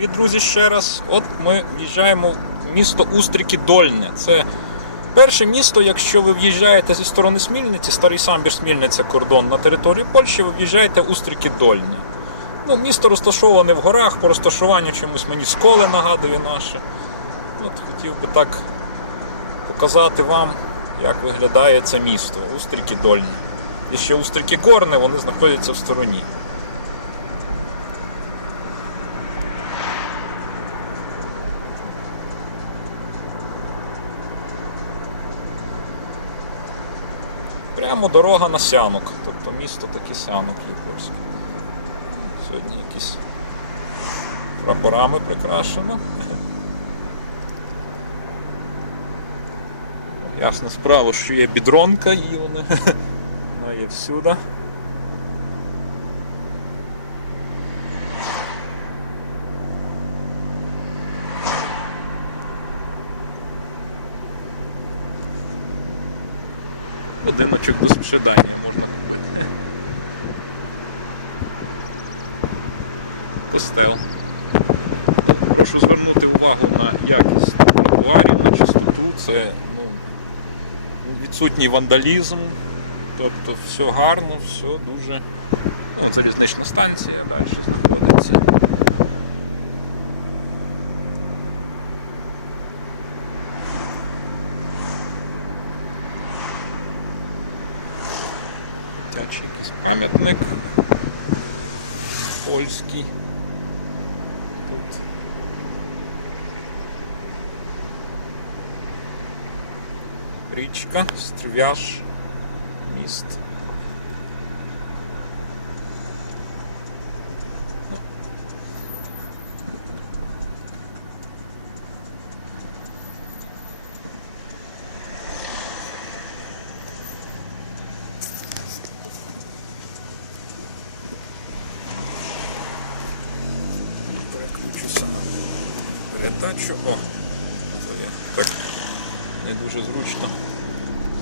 Привіт, друзі, ще раз. От ми в'їжджаємо в місто Устрики Дольне. Це перше місто, якщо ви в'їжджаєте зі сторони Смільниці, старий самбір Смільниця кордон на території Польщі, ви в'їжджаєте в Устрики Дольне. Ну, місто розташоване в горах, по розташуванню чомусь мені сколе нагадує наше. От хотів би так показати вам, як виглядає це місто. Устрики Дольне. І ще Устрики Горне, вони знаходяться в стороні. Прямо дорога на сянок. Тобто місто таке сянок є. Сьогодні якісь прапорами прикрашено. Ясна справа, що є бідронка її вона є всюди. Будиночок до спожидання можна купити. Костел. Прошу звернути увагу на якість тротуарів, на чистоту. Це ну, відсутній вандалізм. Тобто все гарно, все дуже. Ну, залізнична станція далі знаходиться. Дитячий якийсь пам'ятник польський. Тут річка, стрвяж, міст. Переключуся на передачу. О, так не дуже зручно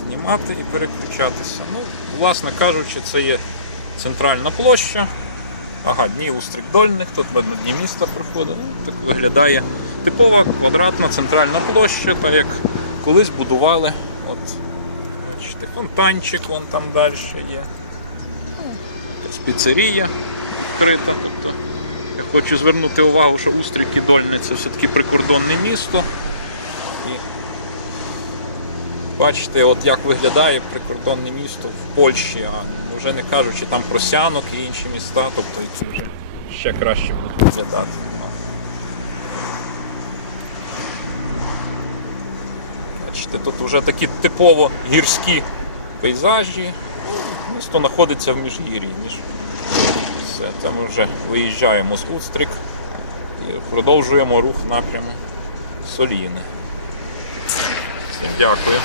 знімати і переключатися. Ну, власне кажучи, це є центральна площа. Ага, дні устрик дольних, тут видно дні міста проходить. Ну, так виглядає типова квадратна центральна площа, так як колись будували. От, бачите, фонтанчик вон там далі є. Ну, якась піцерія відкрита. Хочу звернути увагу, що Устрики Дольне це все-таки прикордонне місто. І бачите, от як виглядає прикордонне місто в Польщі, а вже не кажучи там про Сянок і інші міста, тобто це вже ще краще будуть виглядати. Бачите, тут вже такі типово гірські пейзажі. Місто знаходиться в міжгір'ї. Між... Все, це ми вже виїжджаємо з Устрик і продовжуємо рух напряму Соліни. Всім дякую.